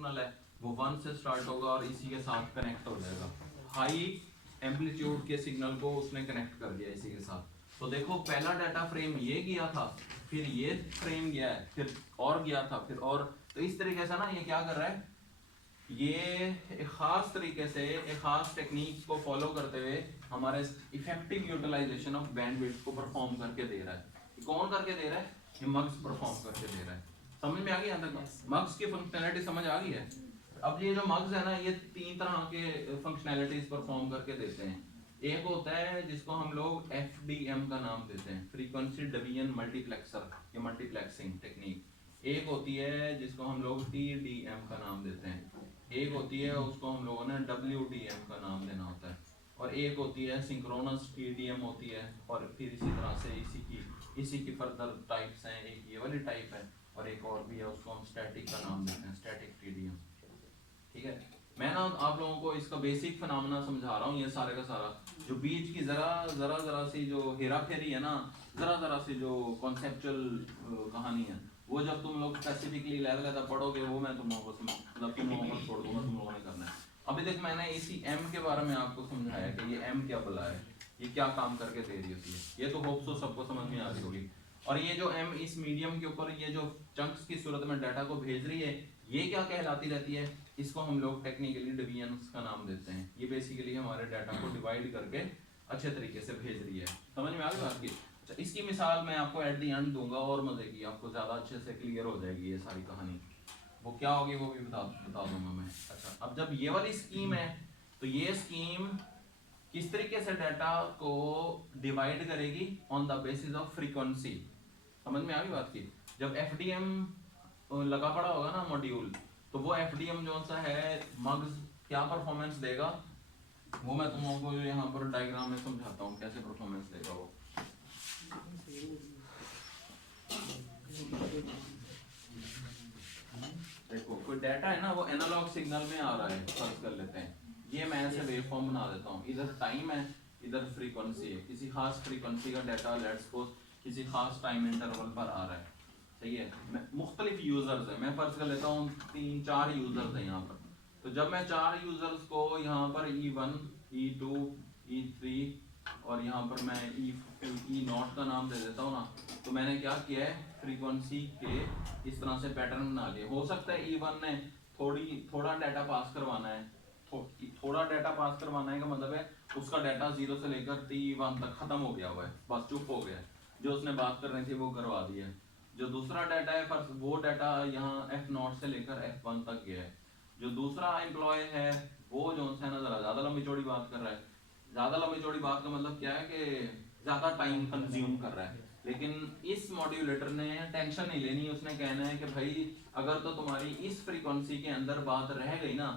Signal है वो 1 से स्टार्ट होगा और इसी के साथ कनेक्ट हो जाएगा। हाई एम्पलीट्यूड के सिग्नल को उसने कनेक्ट कर दिया इसी के साथ। तो देखो पहला डाटा फ्रेम ये गया था, फिर ये फ्रेम गया है, फिर और गया था, फिर और, तो इस तरीके से ना ये क्या कर रहा है, ये एक खास तरीके से एक खास टेक्निक को फॉलो करते हुए हमारे इफेक्टिव यूटिलाइजेशन ऑफ बैंडविड्थ को परफॉर्म करके दे रहा है। कौन करके दे रहा है? ये मग्स परफॉर्म करके दे रहा है। समझ में आ गई यहाँ तक? मग्स की फंक्शनैलिटी समझ आ गई है? अब ये जो मग्स है ना, ये 3 तरह के फंक्शनैलिटीज परफॉर्म करके देते हैं। एक होता है जिसको हम लोग FDM का नाम देते हैं, फ्रीक्वेंसी डिवीजन मल्टीप्लेक्सर या मल्टीप्लेक्सिंग टेक्निक। एक होती है जिसको हम लोग TDM का नाम देते हैं, एक होती है उसको हम लोगों ने WDM का नाम देना होता है, और एक होती है सिंक्रोनस TDM होती है, और फिर इसी तरह से इसी की फर्दर टाइप्स हैं। एक ये वाली टाइप है और एक और भी है, उसको हम स्टैटिक का नाम देते हैं, स्टैटिक TDM। ठीक है, मैं ना आप लोगों को इसका बेसिक फिनोमेना समझा रहा हूँ। ये सारे का सारा जो बीच की जरा सी जो हेरा फेरी है ना, जरा सी जो कॉन्सेप्चुअल कहानी है, वो जब तुम लोग स्पेसिफिकली लेवल तक पढ़ोगे वो मैं तुम लोगों को मतलब तुम लोगों को छोड़ दूंगा, तुम लोगों ने करना है। अभी तक मैंने इसी M के बारे में आपको समझाया कि ये M क्या भला है, ये क्या काम करके दे रही होती है, ये तो होप सो सबको समझ में आ रही होगी। और ये जो M इस मीडियम के ऊपर ये जो चंक्स की सूरत में डाटा को भेज रही है, ये क्या कहलाती रहती है? इसको हम लोग टेक्निकली डिवीजन्स का नाम देते हैं। ये बेसिकली हमारे डाटा को डिवाइड करके अच्छे तरीके से भेज रही है। समझ में आ गई बात की? अच्छा, इसकी मिसाल मैं आपको एट द एंड दूंगा और मजे की, आपको ज्यादा अच्छे से क्लियर हो जाएगी ये सारी कहानी। वो क्या होगी वो भी बता दूंगा मैं। अच्छा, अब जब ये वाली स्कीम है तो ये स्कीम किस तरीके से डाटा को डिवाइड करेगी? On the basis of frequency. समझ में आ गई बात की? जब FDM लगा पड़ा होगा ना मॉड्यूल, तो वो FDM जो सा है मग्स क्या परफॉर्मेंस देगा वो मैं तुम लोगों को यहाँ पर डायग्राम में समझाता हूँ कैसे परफॉर्मेंस देगा वो। देखो कोई डाटा है ना, वो एनालॉग सिग्नल में आ रहा है, फर्ज कर लेते हैं ये मैं ऐसे वेवफॉर्म बना देता हूँ। इधर टाइम है, इधर फ्रीक्वेंसी है, किसी खास फ्रीक्वेंसी का डाटा लेट्स सपोज किसी खास टाइम इंटरवल पर आ रहा है। सही है, मैं मुख्तलिफ यूजर्स है, मैं फर्ज कर लेता हूँ 3-4 यूजर्स है यहाँ पर। तो जब मैं 4 यूजर्स को यहाँ पर E1 E2 E3 और यहाँ पर मैं E0 का नाम दे देता हूँ ना, तो मैंने क्या किया है, फ्रीक्वेंसी के इस तरह से पैटर्न बना लिए। हो सकता है E1 ने थोड़ा डाटा पास करवाना है, थोड़ा डाटा पास करवाना है का मतलब है उसका डाटा 0 से लेकर T1 तक खत्म हो गया हुआ है, बस चुप हो गया, जो उसने बात करनी थी वो करवा दी है। जो दूसरा डाटा है पर वो डाटा यहाँ F0 से लेकर F1 तक गया है। जो दूसरा एम्प्लॉय है वो जो है ना जरा ज्यादा लंबी चौड़ी बात कर रहा है। ज्यादा लंबी चौड़ी बात का मतलब क्या है कि ज्यादा टाइम कंज्यूम कर रहा है। लेकिन इस मॉड्यूलेटर ने टेंशन नहीं लेनी, उसने कहना है कि भाई अगर तो तुम्हारी इस फ्रीक्वेंसी के अंदर बात रह गई ना,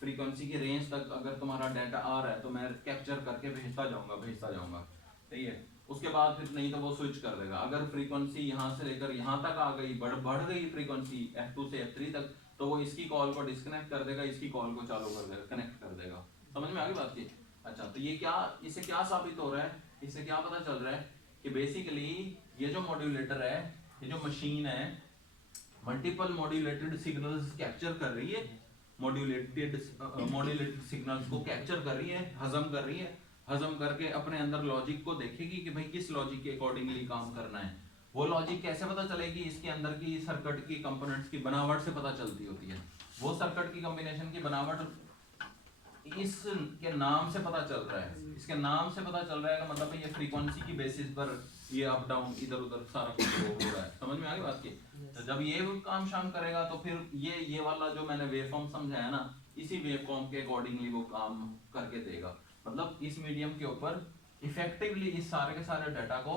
फ्रीक्वेंसी की रेंज तक अगर तुम्हारा डाटा आ रहा है तो मैं कैप्चर करके भेजता जाऊंगा। सही है, उसके बाद फिर नहीं तो वो स्विच कर देगा। अगर फ्रीक्वेंसी यहाँ से लेकर यहाँ तक आ गई, बढ़ गई फ्रीक्वेंसी F2 से F3 तक, तो वो इसकी कॉल को डिस्कनेक्ट कर देगा, इसकी कॉल को चालू कर देगा, कनेक्ट कर देगा। समझ में आ गई बात की? अच्छा, तो ये क्या, इससे क्या साबित हो रहा है, इससे क्या पता चल रहा है कि बेसिकली ये जो मॉड्यूलेटर है, ये जो मशीन है, मल्टीपल मॉड्यूलेटेड सिग्नल्स कैप्चर कर रही है, मॉड्यूलेटेड सिग्नल्स को कैप्चर कर रही है, हजम करके अपने अंदर लॉजिक को देखेगी कि भाई किस लॉजिक के अकॉर्डिंगली काम करना है। वो लॉजिक कैसे पता चलेगी? इसके अंदर की सर्किट की कंपोनेंट्स की बनावट से पता चलती होती है। वो सर्किट की कॉम्बिनेशन की बनावट इसके नाम से पता चल रहा है, इसके नाम से पता चल रहा है का मतलब है ये फ्रीक्वेंसी की बेसिस पर ये अप डाउन इधर उधर सारा कुछ हो रहा है। समझ में आ गई बात की? तो जब ये काम शाम करेगा तो फिर ये वाला जो मैंने वेवफॉर्म समझाया ना, इसी वेवफॉर्म के अकॉर्डिंगली वो काम करके देगा। मतलब इस मीडियम के ऊपर इफेक्टिवली इस सारे के सारे डाटा को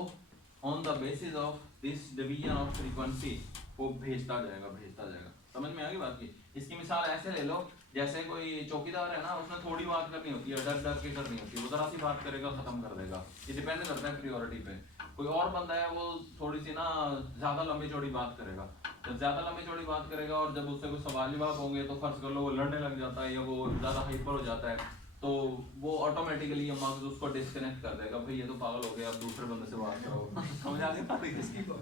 on the basis of this division of frequency वो भेजता जाएगा। समझ में आ गई बात की? इसकी मिसाल ऐसे ले लो, जैसे कोई चौकीदार है ना, उसने थोड़ी बात करनी होती है, डर के करनी होती है, वो जरा सी बात करेगा खत्म कर देगा। ये डिपेंड करता है प्रायोरिटी पे। कोई और बंदा है वो थोड़ी सी ना ज्यादा लंबी चौड़ी बात करेगा, जब ज्यादा लंबी चौड़ी बात करेगा और जब उससे कोई सवाल जवाब होंगे तो फर्ज कर लो वो लड़ने लग जाता है या वो ज्यादा हाइपर हो जाता है, तो वो ऑटोमेटिकली ये मग्स उसको डिस्कनेक्ट कर देगा, भाई ये तो पागल हो गया, अब दूसरे बंदे से बात करो। समझ आ गई?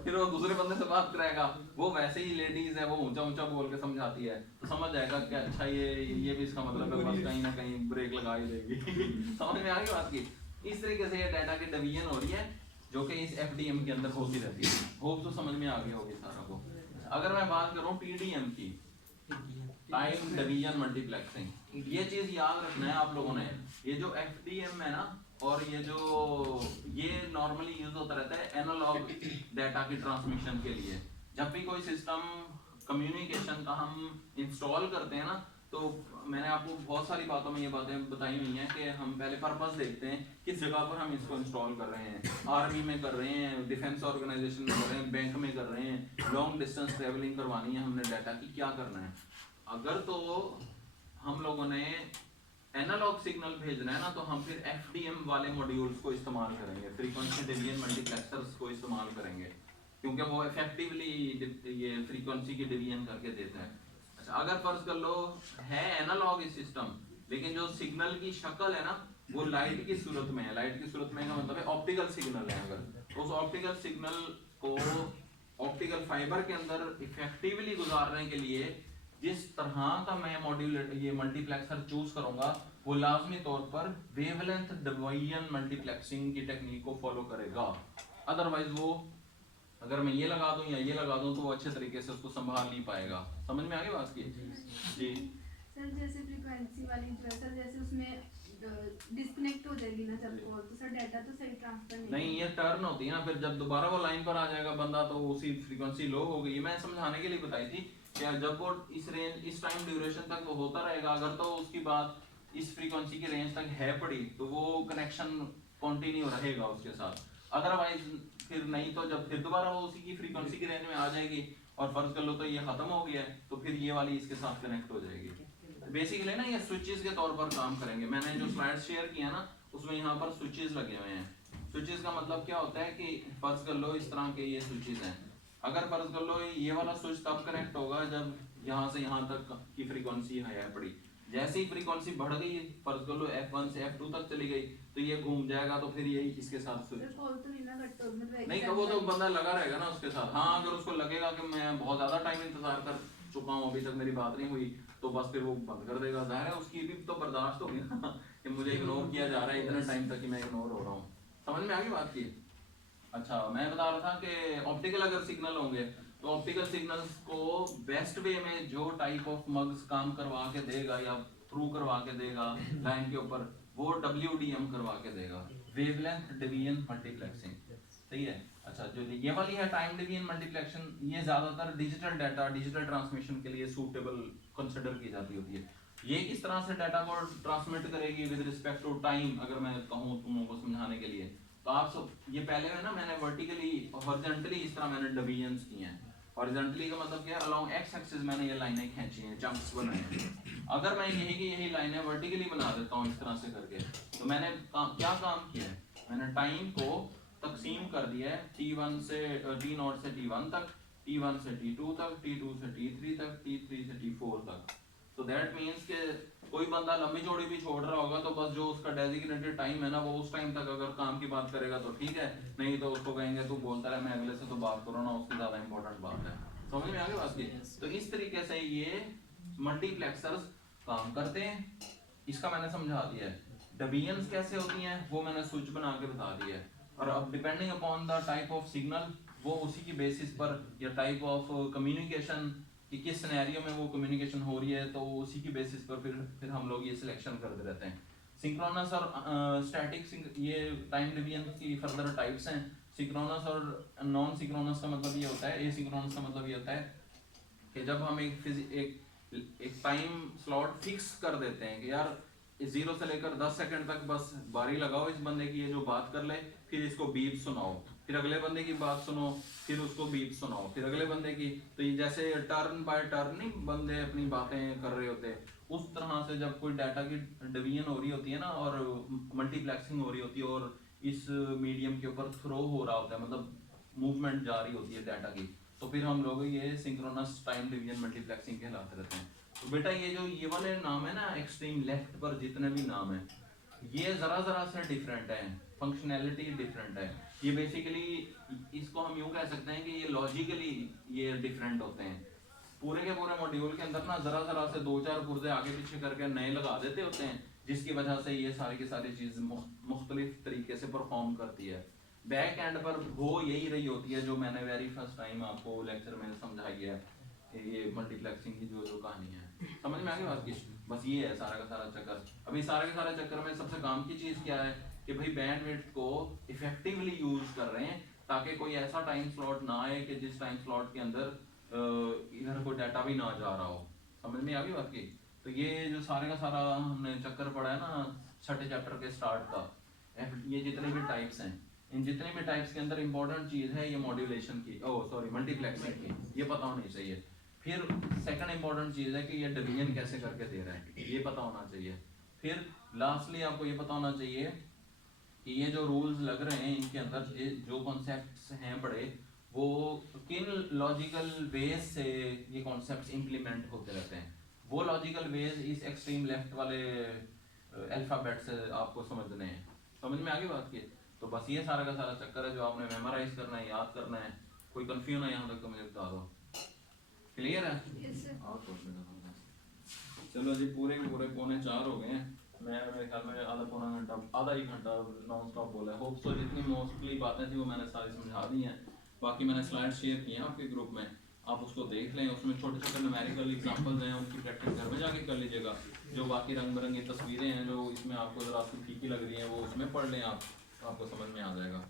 फिर वो दूसरे बंदे से बात करेगा, वो वैसे ही लेडीज है, वो ऊंचा ऊंचा बोल के समझाती है, तो समझ जाएगा कि अच्छा ये भी इसका मतलब है, बस कहीं ना कहीं ब्रेक लगा ही देगी। समझ में आ गई बात की? इस तरीके से ये डाटा की डिवीजन हो रही है जो कि इस एफडीएम के अंदर होती रहती है। होप तो समझ में आ गया होगी सारा को। अगर मैं बात करूं टीडीएम की, टाइम डिवीजन मल्टीप्लेक्सिंग, ये चीज याद रखना है आप लोगों ने। ये जो एफडीएम है ना, और ये नॉर्मली यूज होता रहता है एनालॉग डाटा की ट्रांसमिशन के लिए। जब भी कोई सिस्टम कम्युनिकेशन का हम इंस्टॉल करते हैं ना, तो मैंने आपको बहुत सारी बातों में ये बातें बताई हुई हैं कि हम पहले पर्पस देखते हैं किस जगह पर हम इसको इंस्टॉल कर रहे हैं। आर्मी में कर रहे हैं, डिफेंस ऑर्गेनाइजेशन में कर रहे हैं, बैंक में कर रहे हैं, लॉन्ग डिस्टेंस ट्रेवलिंग करवानी है हमने डाटा की, क्या करना है। अगर तो हम लोगों ने एनालॉग सिग्नल भेजना है ना, तो हम फिर एफडीएम वाले मॉड्यूल्स को इस्तेमाल करेंगे, फ्रीक्वेंसी डिवीजन मल्टीप्लेक्सर्स को इस्तेमाल करेंगे, क्योंकि वो इफेक्टिवली ये फ्रीक्वेंसी की डिवीजन करके देता है। अच्छा, अगर फर्ज कर लो है एनालॉग सिस्टम, लेकिन जो सिग्नल की शक्ल है ना वो लाइट की सूरत में है। लाइट की सूरत में का मतलब है ऑप्टिकल सिग्नल है। अगर तो उस ऑप्टिकल सिग्नल को ऑप्टिकल फाइबर के अंदर इफेक्टिवली गुजारने के लिए जिस तरह का मैं मॉड्यूलेटर ये मल्टीप्लेक्सर चूज करूंगा, वो लाजमी तौर पर वेवलेंथ डिवीजन मल्टीप्लेक्सिंग की टेक्निक को फॉलो करेगा। अदरवाइज वो अगर मैं ये लगा दूं या ये लगा दूं तो वो अच्छे तरीके से उसको संभाल नहीं पाएगा। समझ में आ गई बात की? जी सर जैसे फ्रीक्वेंसी वाली जो है सर, जैसे उसमें डिस्कनेक्ट हो जाएगी ना जब कॉल, तो सर डाटा तो सही ट्रांसफर नहीं, ये टर्न होती है ना, फिर जब दोबारा वो लाइन पर आ जाएगा बंदा तो उसी फ्रीक्वेंसी लो हो गई। मैं समझाने के लिए बताई थी कि जब वो इस रेंज इस टाइम ड्यूरेशन तक वो होता रहेगा, अगर तो उसकी बात इस फ्रीक्वेंसी की रेंज तक है पड़ी तो वो कनेक्शन कंटिन्यू रहेगा उसके साथ। अदरवाइज फिर नहीं, तो जब फिर दोबारा वो उसी की फ्रीक्वेंसी की रेंज में आ जाएगी और फर्ज कर लो तो ये खत्म हो गया है, तो फिर ये वाली इसके साथ कनेक्ट हो जाएगी। बेसिकली ना ये स्विचेस के तौर पर काम करेंगे। मैंने जो स्लाइड शेयर किया ना उसमें यहाँ पर स्विचेस लगे हुए हैं। स्विचेस का मतलब क्या होता है कि फर्ज कर लो इस तरह के ये स्विचेस हैं। अगर फर्ज कर लो ये वाला स्विच तब कनेक्ट होगा जब यहाँ से यहाँ तक की फ्रीक्वेंसी है पड़ी। जैसे ही फ्रीक्वेंसी बढ़ गई, फर्ज कर लो F1 से F2 तक चली गई, तो ये घूम जाएगा, तो फिर यही इसके साथ स्विच कॉल तो नहीं ना कट हो, मतलब नहीं, तो वो तो बंदा लगा रहेगा ना उसके साथ। हाँ, अगर उसको लगेगा कि मैं बहुत ज्यादा टाइम इंतजार कर चुका हूँ, अभी तक मेरी बात नहीं हुई, तो बस फिर वो बंद कर देगा। जाहिर है उसकी भी तो बर्दाश्त होगी ना कि मुझे इग्नोर किया जा रहा है इतने टाइम तक कि मैं इग्नोर हो रहा हूँ। समझ में आ गई बात की? अच्छा, मैं बता रहा था कि ऑप्टिकल अगर सिग्नल होंगे तो ऑप्टिकल सिग्नल्स को बेस्ट वे में जो टाइप ऑफ मग्स काम करवा के देगा या थ्रू करवा के देगा लाइन के ऊपर, वो WDM करवा के देगा, वेवलेंथ डिवीजन मल्टीप्लेक्सिंग। सही है? अच्छा, जो ये वाली है टाइम डिवीजन मल्टीप्लेक्शन, ये ज्यादातर डिजिटल डाटा डिजिटल ट्रांसमिशन के लिए सूटेबल कंसिडर की जाती होती है। ये किस तरह से डाटा को ट्रांसमिट करेगी विद रिस्पेक्ट टू टाइम, अगर मैं कहूँ तुम लोगों को समझाने के लिए, तो आप सब ये पहले है ना मैंने वर्टिकली हॉरिजॉन्टली इस तरह मैंने डिवीजंस किए हैं। हॉरिजॉन्टली का मतलब क्या है, अलोंग एक्स एक्सिस मैंने ये लाइनें खींची हैं, चंक्स बनाए हैं। अगर मैं यही की यही लाइनें वर्टिकली बना देता हूँ इस तरह से करके, तो मैंने क्या काम किया है, मैंने टाइम को तकसीम कर दिया है T1 से T0 से T1 तक, T1 से T2 तक, T2 से T3 तक, T3 से T4 तक। तो दैट मीन्स के कोई बंदा लंबी चौड़ी भी छोड़ रहा होगा तो बस जो उसका डेजिग्नेटेड टाइम है ना वो उस टाइम तक अगर काम की बात करेगा तो ठीक है, नहीं तो उसको कहेंगे तू बोलता रहे, मैं अगले से तो बात करो ना, उसकी ज्यादा इंपॉर्टेंट बात है। समझ में आ गई बात की? तो इस तरीके से ये मल्टीप्लेक्सर्स काम करते हैं। इसका मैंने समझा दिया है। डिवीजंस कैसे होती हैं वो मैंने स्विच बना के बता दिया है। और अब depending upon the type of signal, वो उसी की बेसिस पर या टाइप ऑफ कम्युनिकेशन कि किस सिनेरियो में वो कम्युनिकेशन हो रही है, तो उसी की बेसिस पर फिर हम लोग ये सिलेक्शन करते रहते हैं। सिंक्रोनस और स्टैटिक ये टाइम डिवीजन की फर्दर टाइप्स हैं। सिंक्रोनस और नॉन सिंक्रोनस का मतलब ये होता है, एसिंक्रोनस का मतलब ये होता है कि जब हम एक टाइम स्लॉट फिक्स कर देते हैं कि यार 0 से लेकर 10 सेकंड तक बस बारी लगाओ इस बंदे की, ये जो बात कर ले, फिर इसको बीप सुनाओ, फिर अगले बंदे की बात सुनो, फिर उसको बीप सुनाओ, फिर अगले बंदे की। तो ये जैसे टर्न बाय टर्न नहीं बंदे अपनी बातें कर रहे होते, उस तरह से जब कोई डाटा की डिवीजन हो रही होती है ना और मल्टीप्लेक्सिंग हो रही होती है और इस मीडियम के ऊपर थ्रो हो रहा होता है, मतलब मूवमेंट जा रही होती है डाटा की, तो फिर हम लोग ये सिंक्रोनस टाइम डिवीजन मल्टीप्लेक्सिंग कहलाते रहते हैं। तो बेटा ये वाले नाम है ना एक्सट्रीम लेफ्ट पर जितने भी नाम है ये जरा से डिफरेंट है, फंक्शनैलिटी डिफरेंट है। ये बेसिकली इसको हम यूं कह सकते हैं कि ये लॉजिकली ये डिफरेंट होते हैं। पूरे के पूरे मॉड्यूल के अंदर ना जरा से दो चार पुर्जे आगे पीछे करके नए लगा देते होते हैं, जिसकी वजह से ये सारी की सारी चीज मुख्तलिफ तरीके से परफॉर्म करती है। बैक एंड पर वो यही रही होती है जो मैंने वेरी फर्स्ट टाइम आपको लेक्चर में समझाई है कि ये मल्टीप्लेक्सिंग की जो कहानी है, समझ में आ गई बात की। बस ये है सारा का सारा चक्कर। अभी सारे के सारे चक्कर में सबसे काम की चीज क्या है कि भाई बैंडविड्थ को इफेक्टिवली यूज कर रहे हैं ताकि कोई ऐसा टाइम स्लॉट ना आए कि जिस टाइम स्लॉट के अंदर इधर कोई डाटा भी ना जा रहा हो। समझ में आ गई बात की। तो ये जो सारे का सारा हमने चक्कर पड़ा है ना छठे चैप्टर के स्टार्ट का, ये जितने भी टाइप्स हैं इन जितने भी टाइप्स के अंदर इंपॉर्टेंट चीज है ये मॉड्यूलेशन की, मल्टीप्लेक्सिंग की, ये पता होनी चाहिए। फिर सेकंड इंपॉर्टेंट चीज है कि ये डिवीजन कैसे करके दे रहा है, ये पता होना चाहिए। फिर लास्टली आपको ये पता होना चाहिए कि ये जो रूल्स लग रहे हैं इनके अंदर जो कॉन्सेप्ट्स हैं पढ़े वो किन लॉजिकल वेज से ये कॉन्सेप्ट्स इंप्लीमेंट होते रहते हैं। वो लॉजिकल वेज इस एक्सट्रीम लेफ्ट वाले अल्फाबेट से आपको समझने हैं। समझ में आ गई बात की। तो बस ये सारा का सारा चक्कर है जो आपने मेमोराइज करना है, याद करना है। कोई कंफ्यूजन है यहाँ तक तो मुझे बता दो। क्लियर है? Yes, sir. और कुछ नहीं। चलो जी पूरे के पूरे 3:45 हो गए हैं। मैं मेरे ख्याल में आधा ही घंटा नॉन स्टॉप बोला है। होप सो जितनी मोस्टली बातें थी वो मैंने सारी समझा दी हैं। बाकी मैंने स्लाइड शेयर की हैं आपके ग्रुप में, आप उसको देख लें। उसमें छोटे छोटे न्यूमेरिकल एग्जांपल्स हैं, उनकी प्रैक्टिस घर में जाके कर लीजिएगा। जो बाकी रंग बिरंगी तस्वीरें हैं जो इसमें आपको ज़रा फीकी लग रही हैं वो उसमें पढ़ लें आप, आपको समझ में आ जाएगा।